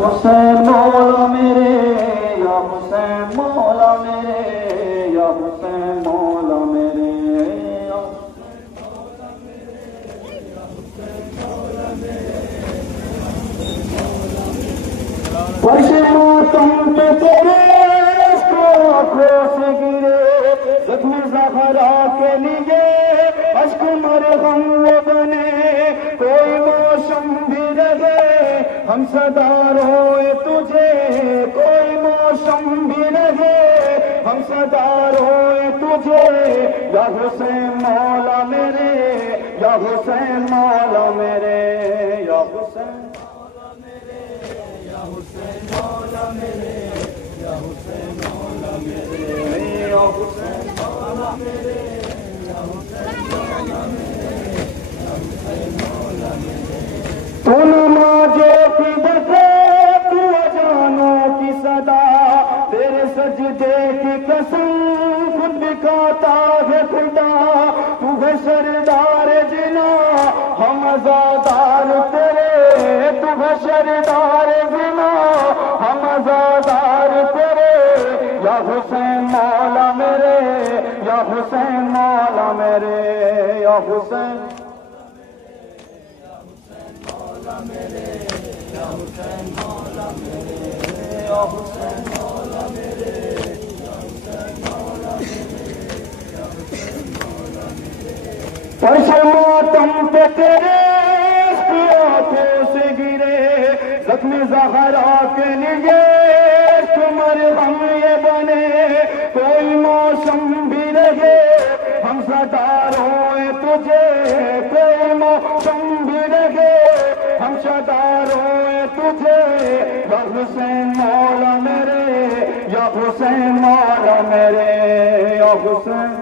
حسین مولا میرے یا حسین مولا میرے یا حسین مولا میرے یا فرش ماتم پہ تیرے آنکھوں سے گرے زخم زہرا کے لیے اشک مرہم وہ بنے کوئی موسم بھی رہے ہم صدا روئے تجھے کوئی موسم بھی رہے ہم صدا روئے تجھے یا حسین مولا میرے یا حسین مولا میرے یا حسین مولا میرے یا حسین مولا میرے یا حسین مولا میرے یا حسین مولا میرے یا حسین مولا میرے یا حسین مولا میرے تو نمازوں کی دفعہ تو اذانوں کی صدا تیرے سجدے کی قسم خود بکاتا ہے خدا تو ہے سردار جنا ہم عزادار تیرے تو ہے سردار جنا ہم عزادار تیرے یا حسین مولا میرے یا حسین مولا میرے یا حسین مولا میرے یا حسین مولا میرے یا حسین مولا میرے یا حسین مولا میرے یا حسین مولا میرے فرش ماتم پہ تیرے آنکھوں سے گرے زخم زہرا کے لیے مرہم یہ بنے کوئی موسم بھی رہے ہم صدا روئے تجھے کوئی موسم بھی رہے ہم صدا روئے تجھے یا حسین مولا میرے یا حسین مولا میرے یا حسین